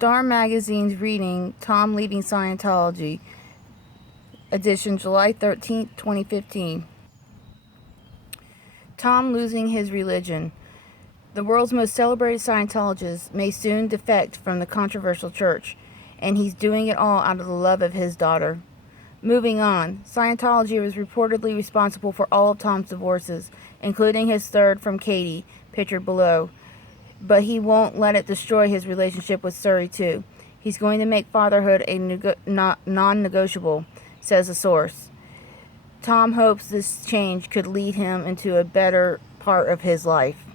Star Magazine's reading Tom Leaving Scientology, edition July 13th, 2015. Tom losing his religion. The world's most celebrated Scientologist may soon defect from the controversial church, and he's doing it all out of the love of his daughter. Moving on, Scientology was reportedly responsible for all of Tom's divorces, including his third from Katie, pictured below. But he won't let it destroy his relationship with Suri, too. He's going to make fatherhood a non-negotiable, says a source. Tom hopes this change could lead him into a better part of his life.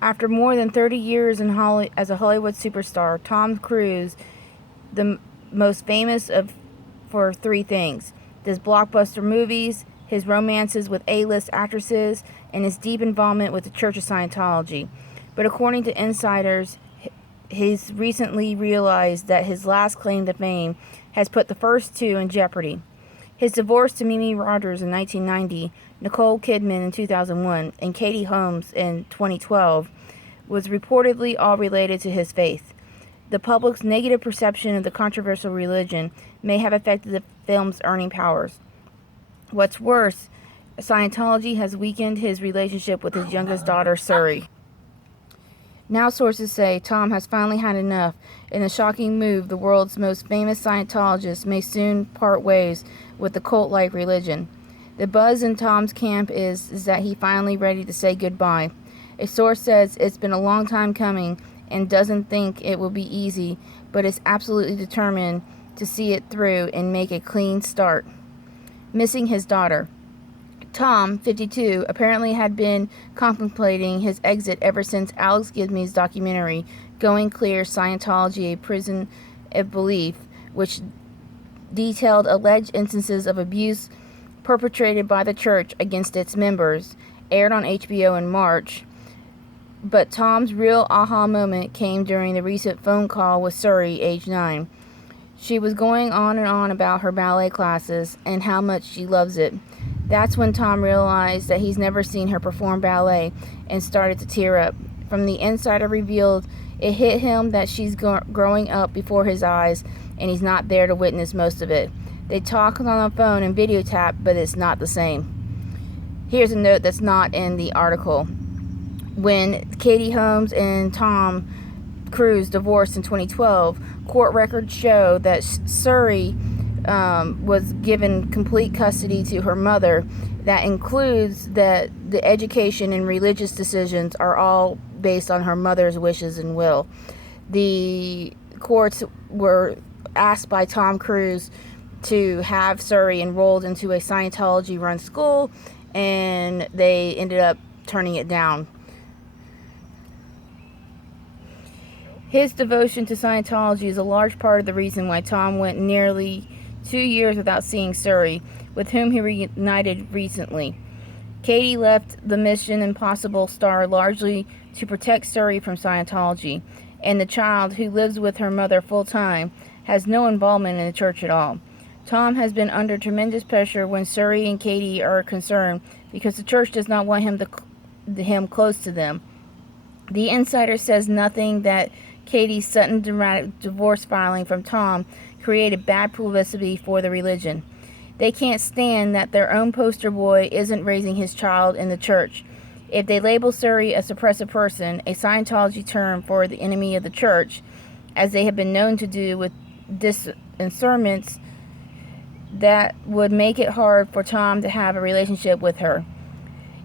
After more than 30 years as a Hollywood superstar, Tom Cruise, the most famous for three things: his blockbuster movies, his romances with A-list actresses, and his deep involvement with the Church of Scientology. But according to insiders, he's recently realized that his last claim to fame has put the first two in jeopardy. His divorce to Mimi Rogers in 1990, Nicole Kidman in 2001, and Katie Holmes in 2012 was reportedly all related to his faith. The public's negative perception of the controversial religion may have affected the film's earning powers. What's worse, Scientology has weakened his relationship with his youngest daughter, Suri. Now sources say Tom has finally had enough. In a shocking move, the world's most famous Scientologist may soon part ways with the cult-like religion. The buzz in Tom's camp is that he's finally ready to say goodbye. A source says it's been a long time coming and doesn't think it will be easy, but is absolutely determined to see it through and make a clean start. Missing his daughter. Tom, 52, apparently had been contemplating his exit ever since Alex Gibney's documentary, Going Clear: Scientology, a Prison of Belief, which detailed alleged instances of abuse perpetrated by the church against its members, aired on HBO in March. But Tom's real aha moment came during the recent phone call with Suri, age 9. She was going on and on about her ballet classes and how much she loves it. That's when Tom realized that he's never seen her perform ballet and started to tear up. From the insider revealed, it hit him that she's growing up before his eyes and he's not there to witness most of it. They talk on the phone and video tap, but it's not the same. Here's a note that's not in the article. When Katie Holmes and Tom Cruise divorced in 2012, court records show that Suri was given complete custody to her mother. That includes that the education and religious decisions are all based on her mother's wishes and will. The courts were asked by Tom Cruise to have Suri enrolled into a Scientology-run school, and they ended up turning it down. His devotion to Scientology is a large part of the reason why Tom went nearly 2 years without seeing Suri, with whom he reunited recently. Katie left the Mission Impossible star largely to protect Suri from Scientology, and the child, who lives with her mother full-time, has no involvement in the church at all. Tom has been under tremendous pressure when Suri and Katie are concerned because the church does not want him close to them. The insider says nothing that Katie's sudden dramatic divorce filing from Tom created bad publicity for the religion. They can't stand that their own poster boy isn't raising his child in the church. If they label Suri a suppressive person, a Scientology term for the enemy of the church, as they have been known to do with discernments, that would make it hard for Tom to have a relationship with her.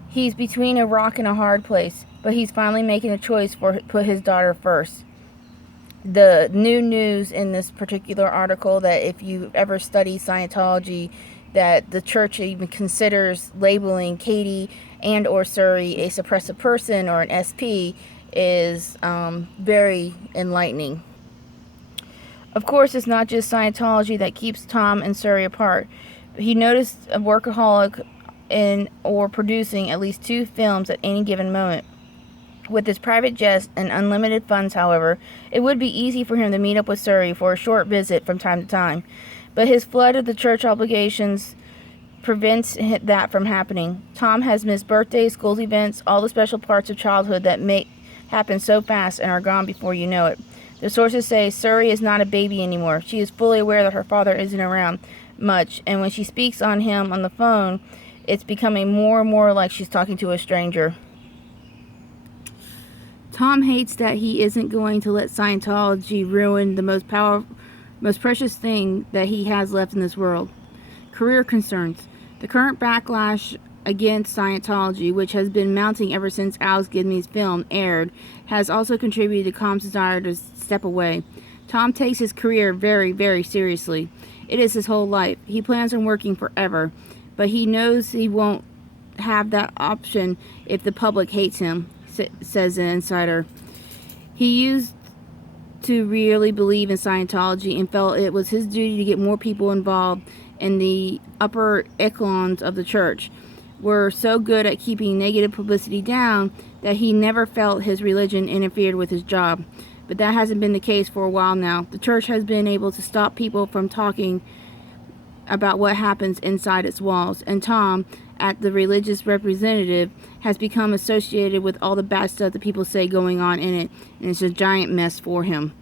He's between a rock and a hard place, but he's finally making a choice to put his daughter first. The new news in this particular article, that if you ever study Scientology, that the church even considers labeling Katie and or Suri a suppressive person or an SP, is very enlightening. Of course, it's not just Scientology that keeps Tom and Suri apart. He noticed a workaholic in or producing at least 2 films at any given moment. With his private jets and unlimited funds, however, it would be easy for him to meet up with Suri for a short visit from time to time. But his flood of the church obligations prevents that from happening. Tom has missed birthdays, school events, all the special parts of childhood that make happen so fast and are gone before you know it. The sources say Suri is not a baby anymore. She is fully aware that her father isn't around much, and when she speaks on him on the phone, it's becoming more and more like she's talking to a stranger. Tom hates that he isn't going to let Scientology ruin the most precious thing that he has left in this world. Career concerns. The current backlash against Scientology, which has been mounting ever since Alex Gibney's film aired, has also contributed to Tom's desire to step away. Tom takes his career very, very seriously. It is his whole life. He plans on working forever, but he knows he won't have that option if the public hates him, says an insider. He used to really believe in Scientology and felt it was his duty to get more people involved in the upper echelons of the church. Were so good at keeping negative publicity down that he never felt his religion interfered with his job. But that hasn't been the case for a while now. The church has been able to stop people from talking about what happens inside its walls, and Tom, as the religious representative, has become associated with all the bad stuff that people say going on in it, and it's a giant mess for him.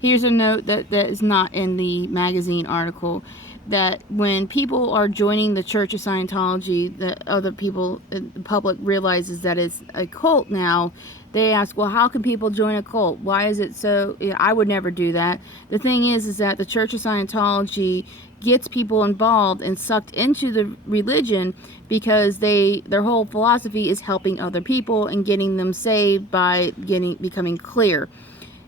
Here's a note that is not in the magazine article, that when people are joining the Church of Scientology, the other people, the public realizes that it's a cult now. They ask, well, how can people join a cult? Why is it so? I would never do that. The thing is that the Church of Scientology gets people involved and sucked into the religion because their whole philosophy is helping other people and getting them saved by becoming clear.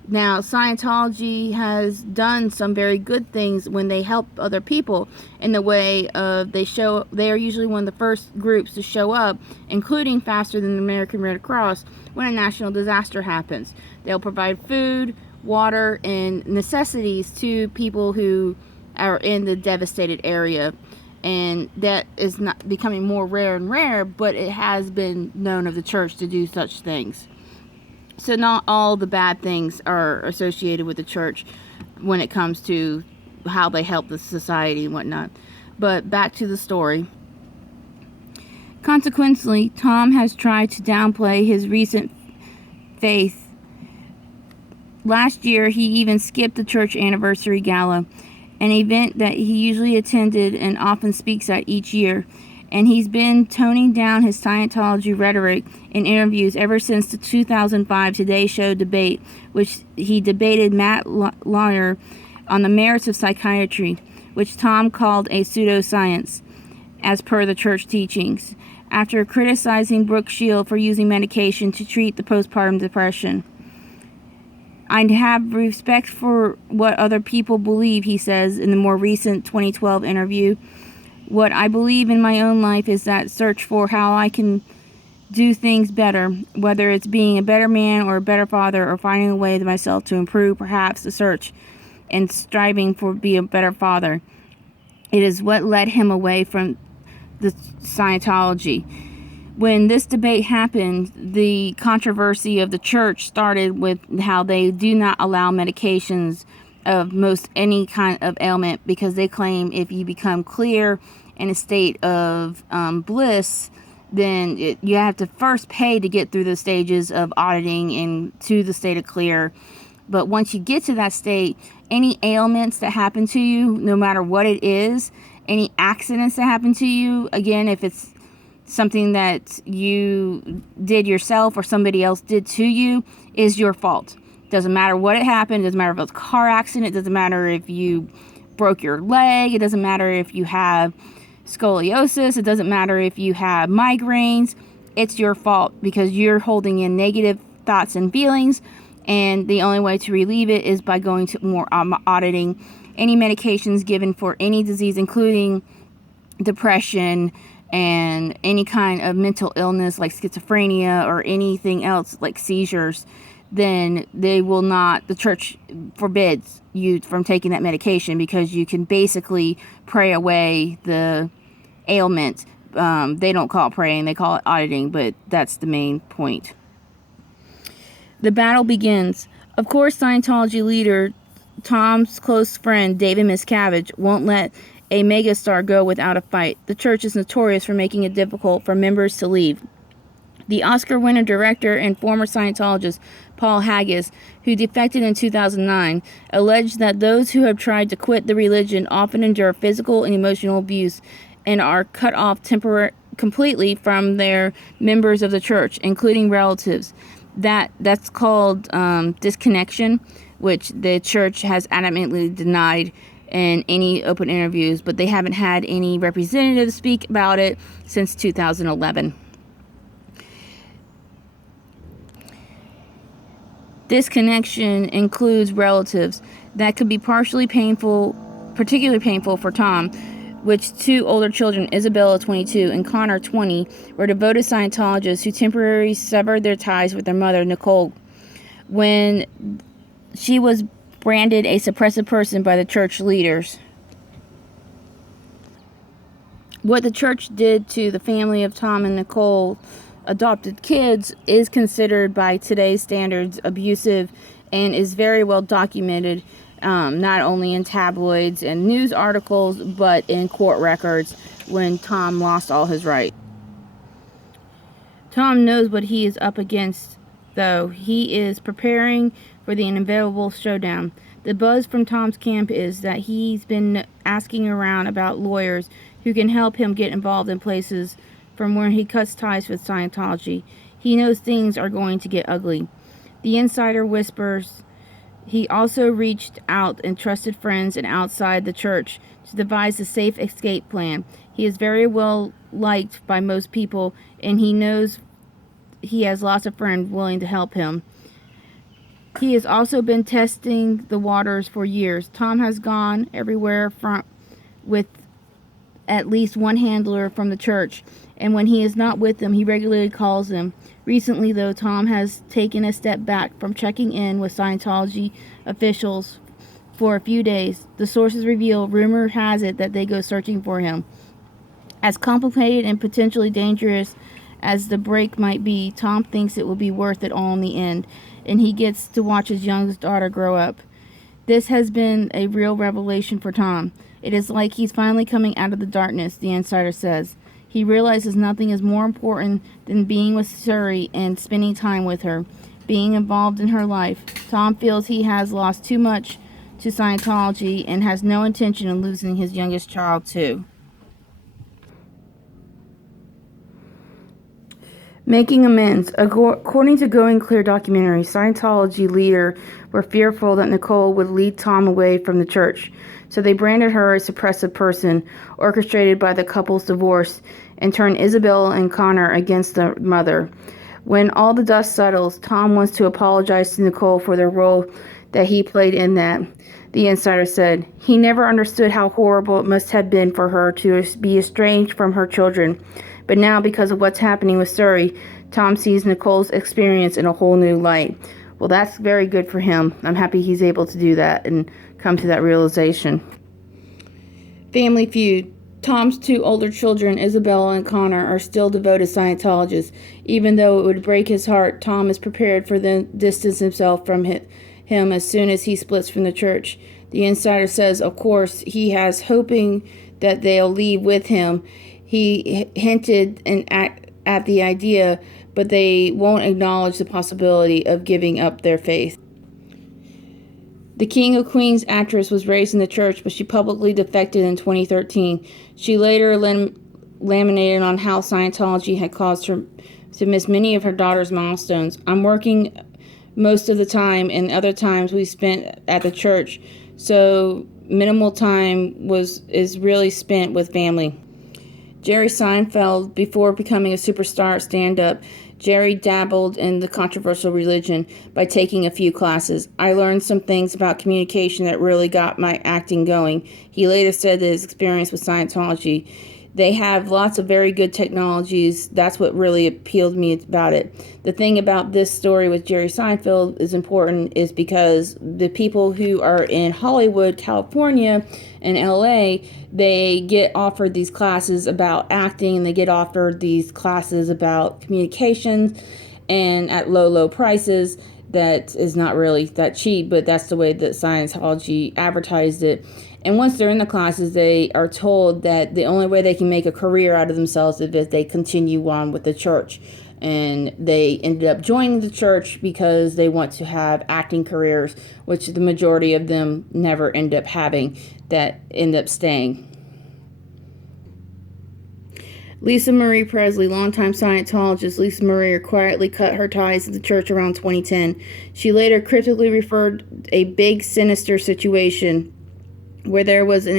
Now, Scientology has done some very good things when they help other people in the way of they are usually one of the first groups to show up, including faster than the American Red Cross, when a national disaster happens. They'll provide food, water, and necessities to people who are in the devastated area. And that is not becoming more rare and rare, but it has been known of the church to do such things. So not all the bad things are associated with the church when it comes to how they help the society and whatnot. But back to the story. Consequently, Tom has tried to downplay his recent faith. Last year, he even skipped the church anniversary gala, an event that he usually attended and often speaks at each year. And he's been toning down his Scientology rhetoric in interviews ever since the 2005 Today Show debate, which he debated Matt Lauer on the merits of psychiatry, which Tom called a pseudoscience, as per the church teachings, after criticizing Brooke Shield for using medication to treat the postpartum depression. I have respect for what other people believe, he says in the more recent 2012 interview. What I believe in my own life is that search for how I can do things better, whether it's being a better man or a better father or finding a way to myself to improve, perhaps the search and striving for be a better father. It is what led him away from the Scientology. When this debate happened, the controversy of the church started with how they do not allow medications of most any kind of ailment, because they claim if you become clear in a state of bliss, then you have to first pay to get through the stages of auditing and to the state of clear. But once you get to that state, any ailments that happen to you, no matter what it is, any accidents that happen to you, again, if it's something that you did yourself or somebody else did to you, is your fault. Doesn't matter what it happened. It doesn't matter if it's a car accident. It doesn't matter if you broke your leg. It doesn't matter if you have scoliosis. It doesn't matter if you have migraines. It's your fault because you're holding in negative thoughts and feelings, and the only way to relieve it is by going to more auditing any medications given for any disease, including depression and any kind of mental illness like schizophrenia or anything else like seizures. Then they will not, the church forbids you from taking that medication because you can basically pray away the ailment. They don't call it praying, they call it auditing, but that's the main point. The battle begins. Of course, Scientology leader Tom's close friend David Miscavige won't let a megastar go without a fight. The church is notorious for making it difficult for members to leave. The Oscar-winning director and former Scientologist Paul Haggis, who defected in 2009, alleged that those who have tried to quit the religion often endure physical and emotional abuse and are cut off completely from their members of the church, including relatives. That's called disconnection, which the church has adamantly denied in any open interviews, but they haven't had any representatives speak about it since 2011. Disconnection includes relatives. That could be particularly painful for Tom, which two older children, Isabella, 22, and Connor, 20, were devoted Scientologists who temporarily severed their ties with their mother, Nicole, when she was branded a suppressive person by the church leaders. What the church did to the family of Tom and Nicole adopted kids is considered by today's standards abusive and is very well documented, not only in tabloids and news articles, but in court records when Tom lost all his rights. Tom knows what he is up against, though. He is preparing for the inevitable showdown. The buzz from Tom's camp is that he's been asking around about lawyers who can help him get involved in places from where he cuts ties with Scientology. He knows things are going to get ugly. The insider whispers he also reached out and trusted friends and outside the church to devise a safe escape plan. He is very well liked by most people, and he knows he has lots of friends willing to help him. He has also been testing the waters for years. Tom has gone everywhere with at least one handler from the church, and when he is not with them, he regularly calls them. Recently, though, Tom has taken a step back from checking in with Scientology officials for a few days. The sources reveal, rumor has it, that they go searching for him. As complicated and potentially dangerous as the break might be, Tom thinks it will be worth it all in the end, and he gets to watch his youngest daughter grow up. This has been a real revelation for Tom. It is like he's finally coming out of the darkness, the insider says. He realizes nothing is more important than being with Suri and spending time with her, being involved in her life. Tom feels he has lost too much to Scientology and has no intention of losing his youngest child too. Making amends. According to Going Clear documentary, Scientology leaders were fearful that Nicole would lead Tom away from the church, so they branded her a suppressive person, orchestrated by the couple's divorce, and turned Isabel and Connor against the mother. When all the dust settles, Tom wants to apologize to Nicole for the role that he played in that, the insider said. He never understood how horrible it must have been for her to be estranged from her children. But now, because of what's happening with Suri, Tom sees Nicole's experience in a whole new light. Well, that's very good for him. I'm happy he's able to do that and come to that realization. Family feud. Tom's two older children, Isabella and Connor, are still devoted Scientologists. Even though it would break his heart, Tom is prepared for the distance himself from him as soon as he splits from the church. The insider says, of course, he has hoping that they'll leave with him. He hinted at the idea, but they won't acknowledge the possibility of giving up their faith. The King of Queens actress was raised in the church, but she publicly defected in 2013. She later lamented on how Scientology had caused her to miss many of her daughter's milestones. I'm working most of the time, and other times we spent at the church, so minimal time is really spent with family. Jerry Seinfeld, before becoming a superstar stand-up, Jerry dabbled in the controversial religion by taking a few classes. I learned some things about communication that really got my acting going. He later said that his experience with Scientology, they have lots of very good technologies. That's what really appealed to me about it. The thing about this story with Jerry Seinfeld is important is because the people who are in Hollywood, California, and LA, they get offered these classes about acting, and they get offered these classes about communication, and at low prices. That is not really that cheap, but that's the way that Scientology advertised it. And once they're in the classes, they are told that the only way they can make a career out of themselves is if they continue on with the church. and they ended up joining the church because they want to have acting careers, which the majority of them never end up having, that end up staying. Lisa Marie Presley, longtime Scientologist Lisa Marie, quietly cut her ties to the church around 2010. She later critically referred a big sinister situation where there was an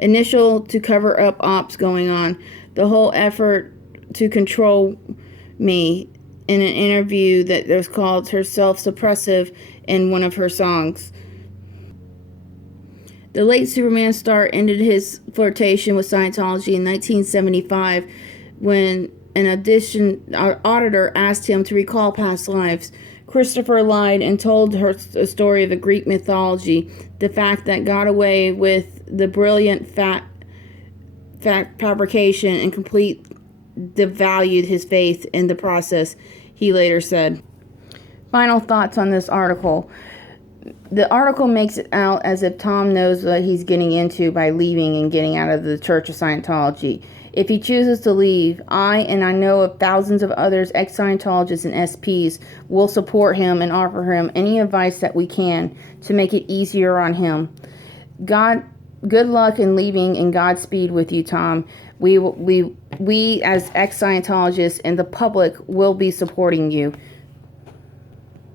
initial to cover up ops going on. The whole effort to control me, in an interview that was called herself suppressive in one of her songs. The late Superman star ended his flirtation with Scientology in 1975 when an auditor asked him to recall past lives. Christopher lied and told her a story of the Greek mythology, the fact that got away with the brilliant fact fabrication and complete devalued his faith in the process, he later said. Final thoughts on this article. The article makes it out as if Tom knows what he's getting into by leaving and getting out of the Church of Scientology. If he chooses to leave, I know of thousands of others, ex-Scientologists and SPs, will support him and offer him any advice that we can to make it easier on him. Good luck in leaving, and Godspeed with you, Tom. We as ex-Scientologists and the public will be supporting you.